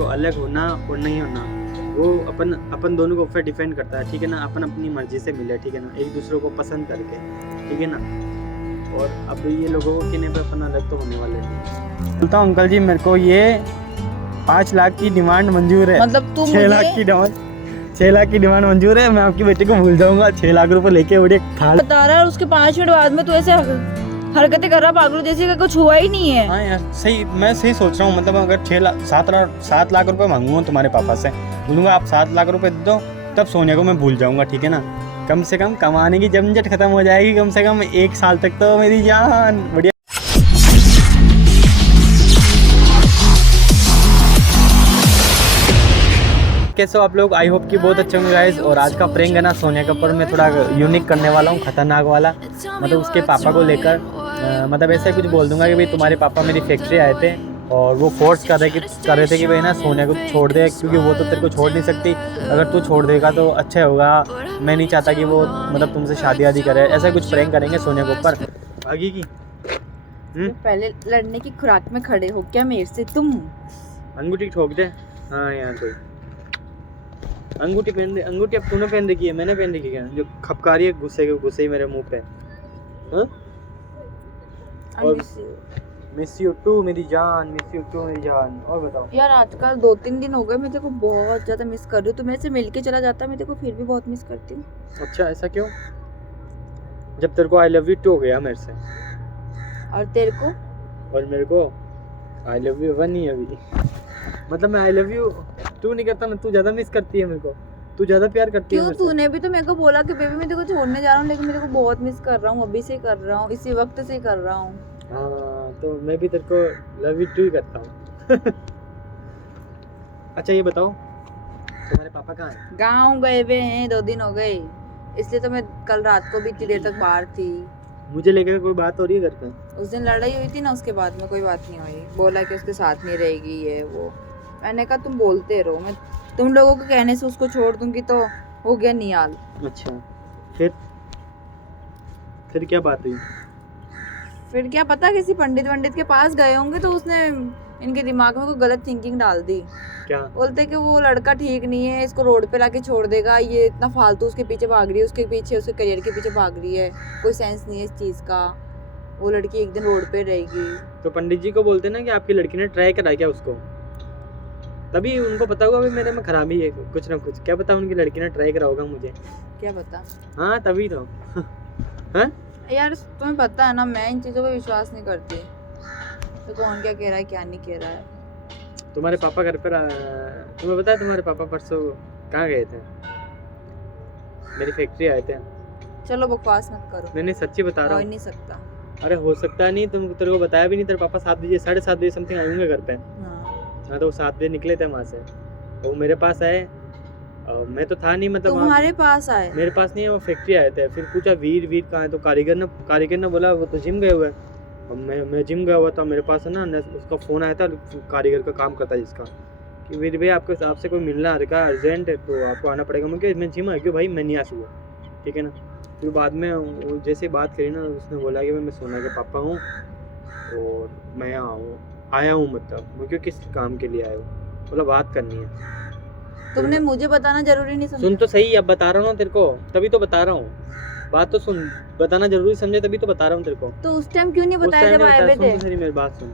तो अलग होना और नहीं होना वो अपन दोनों के ऊपर डिपेंड करता है, ठीक है ना। अपन अपनी मर्जी से मिले, ठीक है ना, एक दूसरे को पसंद करके, ठीक है ना। और अब ये लोगों को कहने पे अपन अलग तो होने वाले नहीं। बोलता हूँ अंकल जी मेरे को ये 5 लाख की डिमांड मंजूर है। मतलब तुम 6 लाख की डिमांड 6 लाख की डिमांड मंजूर है। मैं आपकी बेटी को भूल जाऊंगा। 6 लाख रुपए लेके उड़े थाल बता रहा है, उसके 5 मिनट बाद में तू ऐसे हरकतें कर रहा पागलों जैसी का कुछ हुआ ही नहीं है। हाँ यार सही, मैं सही सोच रहा हूँ। मतलब अगर 7 लाख रुपए मांगूंगा तुम्हारे पापा से, बोलूँगा आप 7 लाख रुपए दे दो, तब सोनिया को मैं भूल जाऊंगा, ठीक है ना। कम से कम कमाने की झंझट खत्म हो जाएगी, कम से कम 1 साल तक तो मेरी जान। बढ़िया। कैसे हो आप लोग? आई होप कि बहुत अच्छे होंगे गाइस। और आज का प्रैंक है ना सोनिया के ऊपर मैं थोड़ा यूनिक करने वाला हूँ, खतरनाक वाला। मतलब उसके पापा को लेकर मतलब ऐसा कुछ बोल दूंगा कि भाई तुम्हारे पापा मेरी फैक्ट्री आए थे और वो फोर्स कर रहे थे कि भाई ना सोनिया को छोड़ दे, क्योंकि वो तो तेरे को छोड़ नहीं सकती। अगर तू छोड़ देगा तो अच्छा होगा। मैं नहीं चाहता कि वो मतलब तुमसे शादी वादी करे। ऐसा कुछ प्रैंक करेंगे सोनिया के ऊपर। आगे की पहले लड़ने की खुराक में खड़े हो क्या मेरे से तुम? अंगूठी ठोक दे। हाँ यार कोई अंगूठी पहन दे। अंगूठी अब तूने पहन रखी है, मैंने पहन रखी क्या? जो खपकारी है गुस्से ही मेरे मुंह पे। हाँ? और मिस यू टू मेरी जान, मिस यू टू मेरी जान। और बताओ यार आजकल 2-3 दिन हो गए मैं तेरे को बहुत ज्यादा मिस कर रही हूँ। तू मेरे से मिलके चला जाता मैं तेरे को फिर भी बहुत मिस करती हूँ। अच्छा ऐसा क्यों? जब तेरे को आई लव यू टू हो गया मेरे से, और तेरे को? और मेरे को आई लव यू 1 ही अभी। मतलब मैं आई लव यू 2 नहीं करता, मैं तू ज्यादा मिस करती है मेरे को। तू ज्यादा प्यार करती है क्यों? मेरे से। तूने भी तो मेरे को बोला कि बेबी मैं तेरे को छोड़ने जा रहा हूँ, लेकिन मैं तेरे को बहुत मिस कर रहा हूँ, अभी से कर रहा हूँ, इसी वक्त से कर रहा हूँ। हाँ तो मैं भी तेरे को लव यू टू ही करता हूँ। अच्छा ये बताओ तुम्हारे पापा कहाँ हैं? गाँव गए हुए हैं, 2 दिन हो गए, इसलिए तो मैं कल रात को भी इतनी देर तक बाहर थी। मुझे लेकर कोई बात हो रही है घर पे? उस दिन लड़ाई हुई थी ना, उसके बाद में कोई बात नहीं हुई। बोला कि उसके साथ नहीं रहेगी ये वो। मैंने कहा तुम बोलते रहो, मैं तुम लोगों को कहने से उसको छोड़ दूंगी तो हो गया नियाल। अच्छा फिर क्या बात हुई? फिर क्या पता, किसी पंडित के पास गए होंगे तो उसने इनके दिमाग में कोई गलत थिंकिंग डाल दी। क्या बोलते कि वो लड़का ठीक नहीं है, इसको रोड पे लाके छोड़ देगा, ये इतना फालतू उसके पीछे भाग रही है, उसके पीछे उसके करियर के पीछे भाग रही है, कोई सेंस नहीं है इस चीज़ का, वो लड़की एक दिन रोड पे रहेगी। तो पंडित जी को बोलते ना कि आपकी लड़की ने ट्राई करा क्या उसको, तभी उनको पता होगा भाई मेरे में खराबी है कुछ ना कुछ। क्या पता उनकी लड़की ने ट्राई करा होगा, मुझे क्या पता। हाँ तभी तो। हाँ यार तुम्हें पता है ना, मैं इन चीज़ों पे विश्वास नहीं करती, तो कौन क्या कह रहा है क्या नहीं कह रहा है। तुम्हारे पापा घर पर तुम्हें पता है तुम्हारे पापा परसों कहाँ गए थे? मेरी फैक्ट्री आए थे। चलो बकवास मत करो, नहीं सच्ची बता रहा हो हूँ। नहीं सकता। अरे हो सकता नहीं, तेरे को बताया भी नहीं। तेरे पापा 7 बजे 7:30 बजे समथिंग आए होंगे घर पे। हाँ तो वो 7 बजे निकले थे वहाँ से, तो वो मेरे पास आए। मैं तो था नहीं, मतलब तुम्हारे पास आए? मेरे पास नहीं है, वो फैक्ट्री आए थे। फिर पूछा वीर कहाँ है, तो कारीगर ने बोला वो तो जिम गए हुए हैं। अब मैं जिम गया हुआ था, मेरे पास है ना उसका फ़ोन आया था, कारीगर का काम करता है जिसका, कि वीर भाई आपसे कोई मिलना रखा अर्जेंट है तो आपको आना पड़ेगा। मैं जिम आ गया भाई, मैं नहीं आ सकूँगा, ठीक है ना। फिर बाद में जैसे बात करी ना, उसने बोला कि मैं सोना के पापा हूँ और मैं आया हूँ, मतलब मुझे किस काम के लिए आया हूँ, बोला बात करनी है। तुमने मुझे बताना जरूरी नहीं समझा? सुन तो सही, अब बता रहा हूँ तेरे को, तभी तो बता रहा हूँ। बात तो सुन, बताना जरूरी समझे तभी तो बता रहा हूँ तेरे को। तो उस टाइम क्यों नहीं बताया जब आए हुए थे? सुन मेरी बात सुन।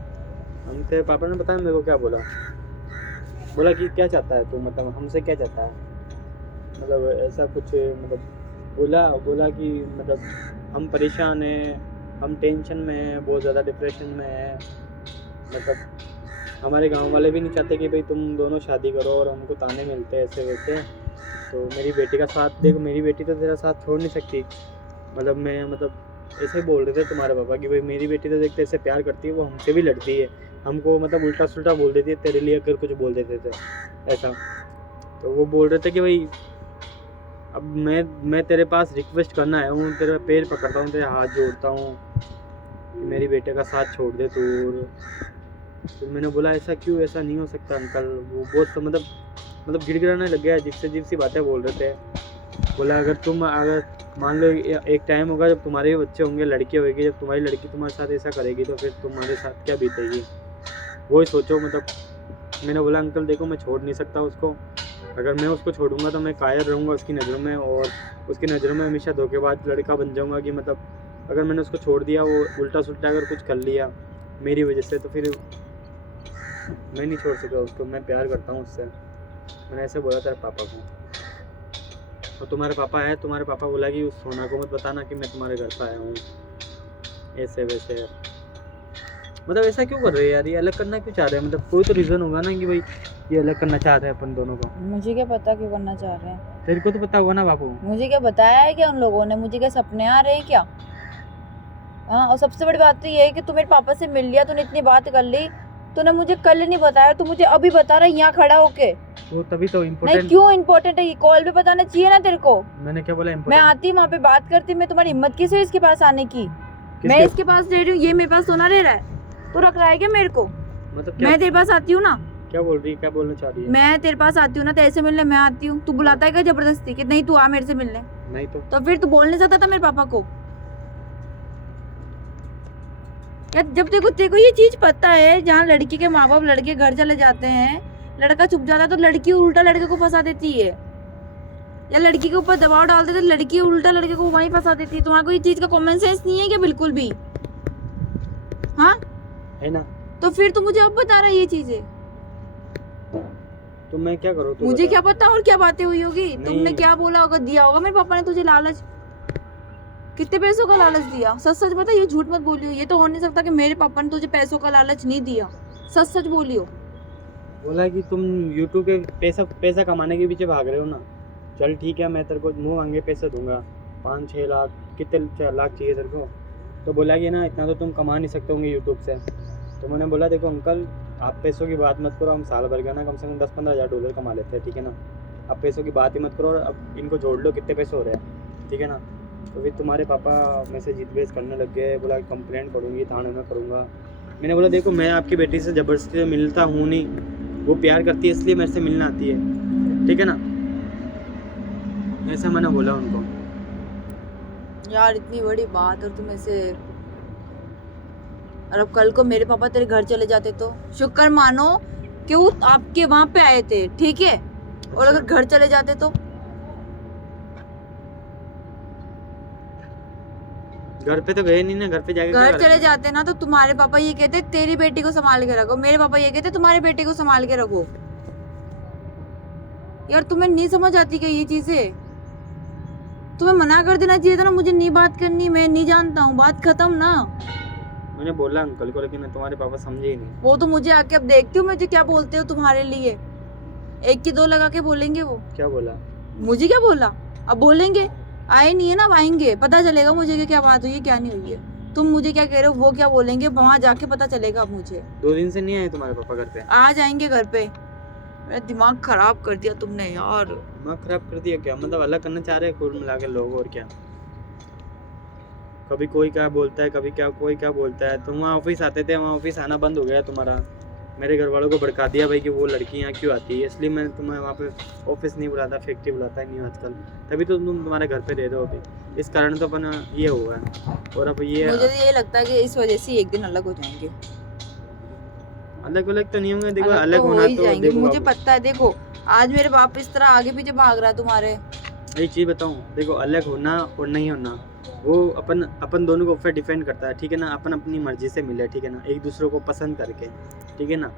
हम तेरे पापा ने बताया मेरे को क्या बोला कि क्या चाहता है तू, मतलब हमसे क्या चाहता है, मतलब ऐसा कुछ, मतलब बोला कि मतलब हम परेशान हैं, हम टेंशन में हैं, बहुत ज़्यादा डिप्रेशन में है। मतलब हमारे गांव वाले भी नहीं चाहते कि भाई तुम दोनों शादी करो, और हमको ताने मिलते हैं ऐसे वैसे। तो मेरी बेटी का साथ देख, मेरी बेटी तो तेरा साथ छोड़ नहीं सकती। मतलब ऐसे बोल रहे थे तुम्हारे पापा कि भाई मेरी बेटी तो देखते ऐसे प्यार करती है, वो हमसे भी लड़ती है, हमको मतलब उल्टा सुल्टा बोल देती है, तेरे लिए अगर कुछ बोल देते थे ऐसा। तो वो बोल रहे थे कि भाई अब मैं तेरे पास रिक्वेस्ट करना आया हूँ, तेरा पैर पकड़ता हूँ, तेरे हाथ जोड़ता हूँ कि मेरी बेटे का साथ छोड़ दे तू। फिर मैंने बोला ऐसा क्यों, ऐसा नहीं हो सकता अंकल। वो बहुत मतलब गिड़गिड़ाने लग गया, अजीब सी बातें बोल रहे थे। बोला अगर मान लो एक टाइम होगा जब तुम्हारे भी बच्चे होंगे, लड़की होगी, जब तुम्हारी लड़की तुम्हारे साथ ऐसा करेगी तो फिर तुम्हारे साथ क्या बीतेगी, वो ही सोचो। मतलब मैंने बोला अंकल देखो मैं छोड़ नहीं सकता उसको, अगर मैं उसको छोड़ूंगा तो मैं कायर रहूँगा उसकी नज़रों में, और उसकी नज़रों में हमेशा धोखेबाज लड़का बन जाऊँगा। कि मतलब अगर मैंने उसको छोड़ दिया, वो उल्टा सुल्टा अगर कुछ कर लिया मेरी वजह से, तो फिर मैं नहीं छोड़ सका उसको, मैं प्यार करता हूँ उससे। मैंने ऐसे बोला तेरे पापा को। और तुम्हारे पापा है, तुम्हारे पापा बोला कि उस सोना को मत बताना कि मैं तुम्हारे घर पर आया हूँ, ऐसे वैसे। मतलब ऐसा क्यों कर रहे हैं यार, ये अलग करना क्यों चाह रहे हैं? मतलब कोई तो रीज़न होगा ना कि भाई ये अलग करना चाह रहे हैं अपन दोनों को। मुझे क्या पता क्यों करना चाह रहे हैं, तेरे को तो पता होगा ना बापू। मुझे क्या बताया है क्या उन लोगों ने, मुझे क्या सपने आ रहे हैं क्या? हाँ, और सबसे बड़ी बात तो ये है कि तू मेरे पापा से मिल लिया, तूने इतनी बात कर ली, तूने मुझे कल नहीं बताया, तू मुझे अभी बता रहा है यहाँ खड़ा होके। तो तभी तो नहीं इम्पोर्टेंट। क्यों इम्पोर्टेंट है, ये कॉल पे बताना चाहिए ना तेरे को। मैंने क्या बोला मैं इम्पोर्टेंट? आती वहाँ पे बात करती, मैं तुम्हारी हिम्मत किस है इसके पास आने की? मैं इसके पास रह रही हूँ, ये मेरे पास सोना रह रहा है, तो रख रहा है क्या मेरे को? मतलब क्या, मैं तेरे पास आती हूँ ना, क्या बोल रही है, क्या बोलना चाह रही है? मैं तेरे पास आती हूँ ना, तो ऐसे मिलने मैं आती हूँ, तू बुलाता है क्या जबरदस्ती कि नहीं तू आ मेरे से मिलने? नहीं तो फिर तू बोल नहीं सकता था मेरे पापा को? यार जब तेरे को ये चीज पता है, जहाँ लड़की के माँ बाप लड़के घर चले जाते हैं, लड़का चुप जाता है, तो लड़की उल्टा लड़के को फंसा देती है, या लड़की के ऊपर दबाव डाल देते, लड़की उल्टा लड़के को वहीं फंसा देती है। तुम्हारे को ये चीज का कॉमन सेंस नहीं है क्या बिल्कुल भी? हाँ है ना, तो फिर तू मुझे अब बता रहा है ये चीजें, तो मैं क्या करूँ? तू मुझे बता। क्या पता और क्या बातें हुई होगी। तुमने नहीं। क्या बोला होगा, दिया होगा मेरे पापा ने तुझे लालच, कितने पैसों का लालच दिया? सच सच बता, ये झूठ मत बोलियो, ये तो हो नहीं सकता कि मेरे पापा ने तुझे पैसों का लालच नहीं दिया, सच सच बोलियो। बोला कि तुम यूट्यूब के पैसा कमाने के पीछे भाग रहे हो ना, चल ठीक है मैं तेरे को मुँह मांगे पैसे दूंगा, 5-6 लाख, कितने 4 लाख चाहिए तेरे को? तो बोला कि ना इतना तो तुम कमा नहीं सकते होंगे यूट्यूब से। तो मैंने बोला देखो अंकल, आप पैसों की बात मत करो, हम साल भर का ना कम से कम 10-15 हज़ार डॉलर कमा लेते हैं, ठीक है ना? अब पैसों की बात ही मत करो, और अब इनको जोड़ लो कितने पैसे हो रहे हैं, ठीक है ना? तो फिर तुम्हारे पापा मेरे से जिद बहस करने लग गए, बोला कंप्लेंट करूँगी, थाने में करूँगा। मैंने बोला देखो मैं आपकी बेटी से ज़बरदस्ती मिलता हूँ नहीं, वो प्यार करती है इसलिए मेरे से मिलना आती है, ठीक है ना? ऐसा मैंने बोला उनको। यार इतनी बड़ी बात, और तुम ऐसे, और अब कल को मेरे पापा तेरे घर चले जाते तो शुक्र मानो कि वो आपके वहां पे आए थे, ठीक है? और अगर घर चले जाते तो घर पे तो गए नहीं ना, घर पे जाके क्या घर करेंगे? चले जाते ना, तो तुम्हारे पापा ये कहते तेरी बेटी को संभाल के रखो, मेरे पापा ये कहते तुम्हारी बेटी को संभाल के रखो। यार तुम्हें नहीं समझ आती क्या ये चीजें? तुम्हें मना कर देना चाहिए था ना, मुझे नहीं बात करनी, मैं नहीं जानता हूँ, बात खत्म ना। मैंने बोला अंकल को, लेकिन तुम्हारे पापा समझे ही नहीं। वो तो मुझे आके अब देखती हूँ मुझे क्या बोलते हो तुम्हारे लिए, एक की दो लगा के बोलेंगे वो। क्या बोला? मुझे क्या बोला? अब बोलेंगे, आए नहीं है ना, अब आएंगे, पता चलेगा मुझे कि क्या बात हुई है क्या नहीं हुई है। तुम मुझे क्या कह रहे हो, वो क्या बोलेंगे, वहां जाके पता चलेगा अब मुझे। 2 दिन से नहीं आए तुम्हारे पापा घर पे? आ जाएंगे घर पे। मेरा दिमाग खराब कर दिया तुमने यार। दिमाग खराब कर दिया क्या? मतलब अलग करना चाह रहे हैं कुल मिला के लोग, और क्या? कभी कोई क्या बोलता है, कभी क्या कोई क्या बोलता है। तुम वहाँ ऑफिस आते थे, वहाँ ऑफिस आना बंद हो गया तुम्हारा। मेरे घर वालों को भड़का दिया भाई कि वो लड़की यहाँ क्यों आती है, इसलिए मैं तुम्हें वहाँ पे ऑफिस नहीं बुलाता, फैक्ट्री बुलाता ही नहीं आजकल। तभी तो तुम तुम्हारे घर पे रह रहे हो अभी, इस कारण तो अपन ये हुआ है। और अब ये मुझे तो ये लगता है कि इस वजह से एक दिन अलग हो जाएंगे। अलग अलग तो नहीं होंगे, देखो अलग अलग तो हो होना ही तो जाएंगे, देखो मुझे अब पता है। देखो आज मेरे बाप इस तरह आगे पीछे भाग रहा है तुम्हारे। एक चीज़ बताऊँ, देखो अलग होना और नहीं होना वो अपन दोनों को ऊपर डिपेंड करता है, ठीक है ना? अपन अपनी मर्जी से मिले, ठीक है ना, एक दूसरे को पसंद करके, ठीक है ना?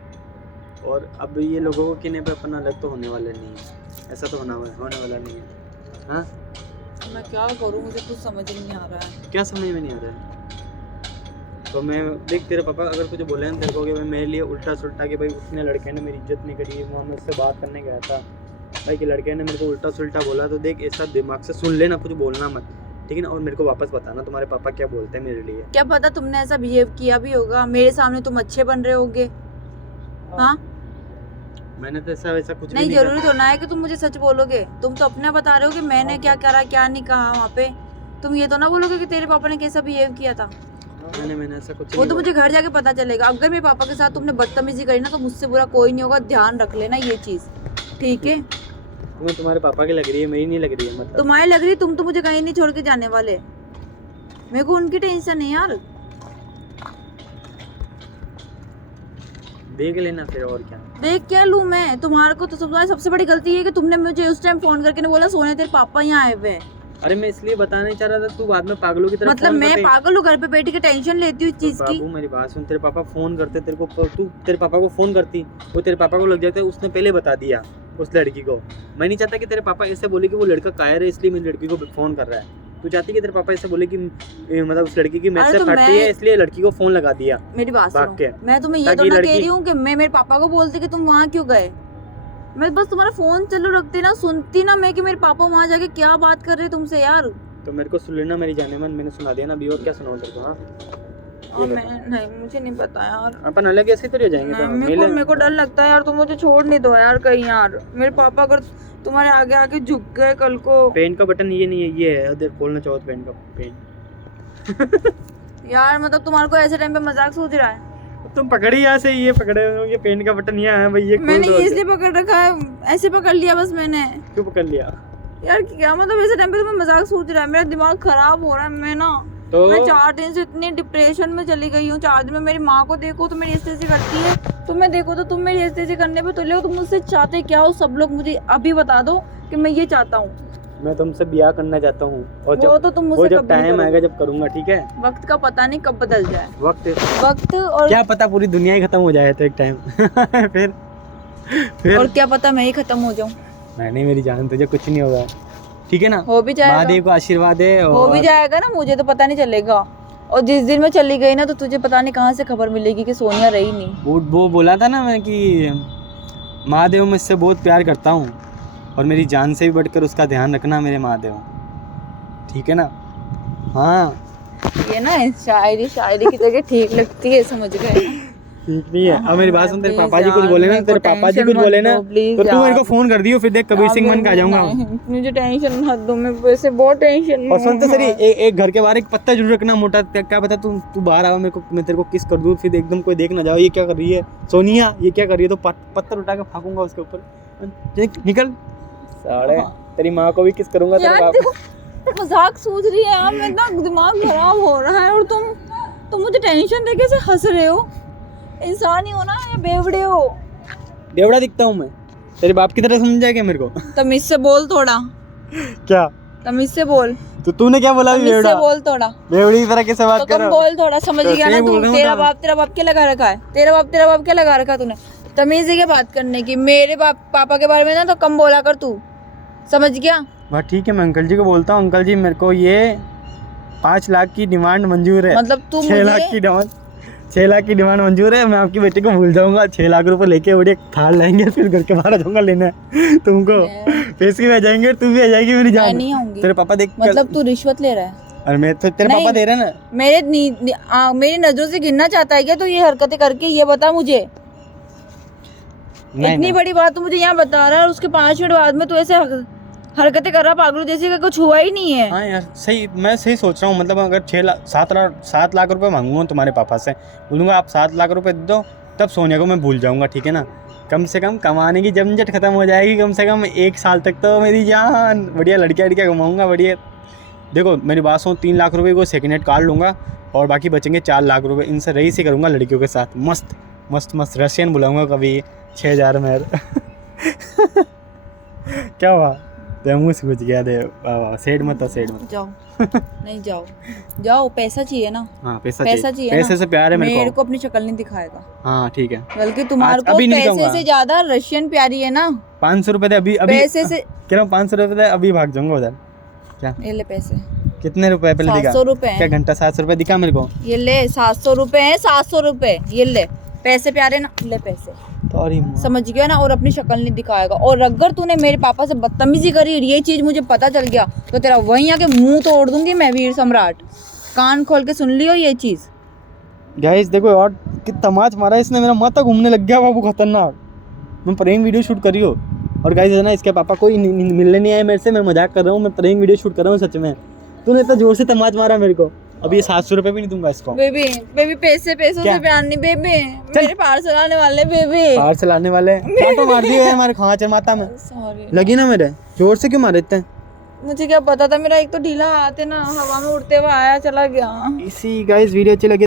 और अब ये लोगों को कहने पे अपन अलग तो होने वाले नहीं है, ऐसा तो होने वाला नहीं है। हाँ मैं क्या करूं, मुझे कुछ समझ नहीं आ रहा है। क्या समझ में नहीं आ रहा है? तो मैं देख तेरे पापा अगर कुछ बोले हैं तेरे को कि भाई मेरे लिए उल्टा सुल्टा कि भाई उसने लड़के ने मेरी इज्जत नहीं करी, वहाँ मैं उससे बात करने गया था भाई कि लड़के ने मेरे को उल्टा सुल्टा बोला, तो देख ऐसा दिमाग से सुन लेना, कुछ बोलना मत, ठीक है ना? और मेरे को वापस बताना तुम्हारे पापा क्या बोलते हैं मेरे लिए। क्या पता तुमने ऐसा बिहेव किया भी होगा, मेरे सामने तुम अच्छे बन रहे होगे। हाँ मैंने तो ऐसा वैसा कुछ भी नहीं, नहीं जरूरी तो ना है कि तुम मुझे सच बोलोगे। तुम तो अपने बता रहे हो कि मैंने क्या करा क्या नहीं कहा वहाँ पे। तुम ये तो ना बोलोगे कि तेरे पापा ने कैसा बिहेव किया था। कहा। मैंने ऐसा कुछ वो नहीं तो बोला। मुझे घर जाके पता चलेगा। अगर मेरे पापा के साथ तुमने बदतमीजी करी ना, तो मुझसे बुरा कोई नहीं होगा, ध्यान रख लेना ये चीज, ठीक है? तुम्हें तुम्हारे पापा की लग रही है, मेरी नहीं लग रही है। मतलब तुम्हारी लग रही, तुम तो मुझे कहीं नहीं छोड़ के जाने वाले। मेरे को उनकी टेंशन है यार। देख लेना फिर, और क्या। देख क्या लूं मैं? तुम्हारे को तो सबसे बड़ी गलती है कि तुमने मुझे उस टाइम फोन करके नहीं बोला सोनिया तेरे पापा यहाँ आए हुए हैं। अरे मैं इसलिए बताना नहीं चाह रहा था, तू बाद में पागलों की तरह मतलब फोन मैं करते। पागल हूँ घर पे बैठ के टेंशन लेती हूँ इस चीज की? बाबू मेरी बात सुन, तेरे पापा फोन करते तेरे को, तू तेरे पापा को फोन करती, वो तेरे पापा को लग जाता है, उसने पहले बता दिया उस लड़की को। मैं नहीं चाहता कि तेरे पापा ऐसे बोले कि वो लड़का कायर है इसलिए मेरी लड़की को फोन कर रहा है। तू चाहती कि तेरे पापा ऐसे बोले कि मतलब उस लड़की की मैसेज फटती है इसलिए लड़की को फोन लगा दिया। मेरी बात भाग के। सुनो, मैं तुम्हें ये तो ताकि ना कह लड़की- रही हूँ कि मैं मेरे पापा को बोलती कि तुम वहाँ क्यों गए। मैं बस तुम्हारा फोन चालू रखती ना, सुनती ना मैं कि मेरे पापा वहाँ जाके क्या बात कर रहे हैं तुमसे यार। तो मेरे को सुन लेना मेरी जाने मन, मैंने सुना दिया ना अभी, और क्या सुनाऊं तेरे को? हाँ नहीं मुझे नहीं पता यार। अपन अलग ऐसे तो हो जाएंगे। तो मेरे को डर लगता है यार, तुम मुझे छोड़ नहीं दो यार कहीं यार। मेरे पापा अगर तुम्हारे आगे आके झुक गए कल को। पेन का बटन ये नहीं है, ये है उधर खोलना चाहो पेन का पेन। यार मतलब तुम्हारे को ऐसे टाइम पे मजाक सोच रहा है? तुम पकड़ी यहाँ से, ये पकड़े हो, ये पेन का बटन यहाँ है भाई, ये खोल मैंने दो। इसलिए पकड़ रखा है, ऐसे पकड़ लिया बस मैंने। क्यों पकड़ लिया? यार क्या मतलब ऐसे टाइम पे तुम्हें मजाक सोच रहा है? मेरा दिमाग खराब हो रहा है। तो मैं 4 दिन से इतनी डिप्रेशन में चली गई हूँ। 4 दिन में मेरी माँ को देखो तो मेरी ऐसे करती है, तुम्हें देखो तो तुम मेरी ऐसे करने पे तुले हो। तुम मुझसे चाहते क्या हो? सब लोग मुझे अभी बता दो कि मैं ये चाहता हूँ। मैं तुमसे ब्याह करना चाहता हूँ, और वो तो तुम मुझसे जब टाइम आएगा जब करूंगा, ठीक है? वक्त का पता नहीं कब बदल जाए। वक्त और क्या पता पूरी दुनिया ही खत्म हो जाए तो एक टाइम। फिर और क्या पता मैं ही खत्म हो जाऊँ। नहीं मेरी जान, तुझे कुछ नहीं होगा, ठीक है ना? हो भी जाएगा, महादेव को आशीर्वाद है। हो भी जाएगा ना, मुझे तो पता नहीं चलेगा। और जिस दिन मैं चली गई ना तो तुझे पता नहीं कहाँ से खबर मिलेगी कि सोनिया रही नहीं। वो बोला था ना मैं कि महादेव मुझसे बहुत प्यार करता हूँ, और मेरी जान से भी बढ़कर उसका ध्यान रखना मेरे महादेव, ठीक है ना? हाँ ये ना शायरी की जगह ठीक लगती है, समझ गए? ठीक नहीं है। अब मेरी बात सुन, तेरे Please पापा जी कुछ यार, बोले ना, मेरे तेरे को पापा जी tension कुछ बोले मत ना दो, please तो तू मेरे यार। को फोन कर दियो, फिर देख कबीर सिंह बन के आ जाऊंगा। मुझे टेंशन मत दो, मैं वैसे बहुत टेंशन। और सुन तो सही, एक घर के बाहर एक पत्ता जरूर रखना मोटा, क्या पता तू बाहर आओ, मेरे को मैं तेरे को किस कर दूँ, फिर एकदम कोई देख ना जाओ ये क्या कर रही है सोनिया, ये क्या कर रही है, तो पत्थर उठा के फेंकूंगा उसके ऊपर। निकल साले, तेरी माँ को भी किस करूंगा तेरे यार बाप। देखो मजाक सोच रही है यार, मेरा दिमाग खराब हो रहा है और तुम मुझे टेंशन देके से हंस रहे हो। इंसान ही हो ना या बेवड़े हो? बेवड़ा दिखता हूँ मैं? तेरे बाप की तरह समझ जाएगा मेरे को? तमीज से बोल थोड़ा, क्या तमीज से बोल। तो तूने क्या बोला? तमीज से बेवड़ा बोल थोड़ा, बेवड़ी की तरह कैसे बात तो कर तुम रहा बोल थोड़ा, समझ तो गया ना सही तू? बोल रहा हूँ तेरा तो। बाप क्या लगा रखा है? तेरा बाप क्या लगा रखा है तूने? तमीज है क्या बात करने की? मेरे पापा के बारे में ना तो कम बोला कर तू, समझ गया? वाह ठीक है, मैं अंकल जी को बोलता हूँ, अंकल जी मेरे को ये 5 लाख की डिमांड मंजूर है। मतलब तू 6 लाख की डिमांड, 6 लाख की डिमांड मंजूर है। मैं आपकी बेटी को भूल जाऊंगा, 6 लाख रुपए लेके बड़े थार लाएंगे, फिर घर के बाहर आ जाऊंगा लेने तुमको। पैसे भी आ जाएंगे, तू भी आ जाएगी मेरी मैं जान। नहीं आऊंगी। तेरे पापा देख, मतलब तू रिश्वत ले रहा है? और मैं तो तेरे नहीं। पापा दे रहे हैं ना। मेरी नजरों से गिरना चाहता है क्या तू ये हरकतें करके? ये बता मुझे। इतनी बड़ी बात तू मुझे यहाँ बता रहा है और उसके 5 मिनट बाद में तू ऐसे हरकतें कर रहा पागलों जैसे कि कुछ हुआ ही नहीं है। हाँ यार सही, मैं सही सोच रहा हूँ। मतलब अगर 7 लाख रुपए मांगूंगा तुम्हारे पापा से, बोलूँगा आप 7 लाख रुपए दे दो, तब सोनिया को मैं भूल जाऊँगा, ठीक है ना? कम से कम कमाने की झंझट खत्म हो जाएगी, कम से कम 1 साल तक तो मेरी जान बढ़िया लड़कियाँ घुमाऊँगा बढ़िया। देखो मेरी बात सुनो, 3 लाख रुपए को सेकेंड हैंड कार लूँगा और बाकी बचेंगे 4 लाख रुपए, इनसे रही से करूँगा लड़कियों के साथ, मस्त मस्त मस्त रशियन बुलाऊँगा कभी 6000 में। क्या हुआ? मुँह से कुछ गया दे बाबा, सेड मत जाओ नहीं जाओ, पैसा चाहिए ना? हाँ पैसा चाहिए पैसे से प्यार है मेरे को अपनी शक्ल नहीं दिखाएगा। हाँ ठीक है, बल्कि तुम्हारे को अभी नहीं पैसे कहूँगा। से ज्यादा रशियन प्यारी है ना। 500 रुपए दे अभी पैसे से कह रहा हूँ, 500 रुपए दे अभी भाग जाऊंगा उधर। क्या ये ले पैसे? कितने रुपए पहले दिखा? 700 रुपए क्या घंटा 700 रुपए दिखा मेरे को? ये ले 700 रुपए है, 700 रुपए ये ले। पैसे प्यारे ना, ले पैसे, समझ गया ना? और अपनी शक्ल नहीं दिखाएगा। और अगर तूने मेरे पापा से बदतमीजी करी, ये चीज मुझे पता चल गया तो तेरा वहीं आके मुंह तोड़ दूंगी मैं, वीर सम्राट। कान खोल के सुन लियो ये चीज। गाइस देखो और कि तमाच मारा इसने, मेरा माथा घूमने लग गया बाबू, खतरनाक। मैं प्रैंक वीडियो शूट कर रही हूँ और गाइस है ना, इसके पापा कोई मिलने नहीं आए मेरे से, मैं मजाक कर रहा हूँ, मैं प्रैंक वीडियो शूट कर रहा हूँ सच में। तूने इतना जोर से तमाच मारा मेरे को, अब ये 700 रुपए भी नहीं दूंगा इसको। बेबी पैसों से प्यार नहीं बेबी, मेरे पार्सल आने वाले बेबी। पार्सल आने वाले? तो मार दिए यार हमारे खांचे माता में सॉरी लगी ना मेरे, जोर से क्यों मारे इतने? मुझे क्या पता था, मेरा एक तो ढीला हाथ है ना, हवा में उड़ते हुए आया चला गया। इसी गाइस वीडियो अच्छी लगी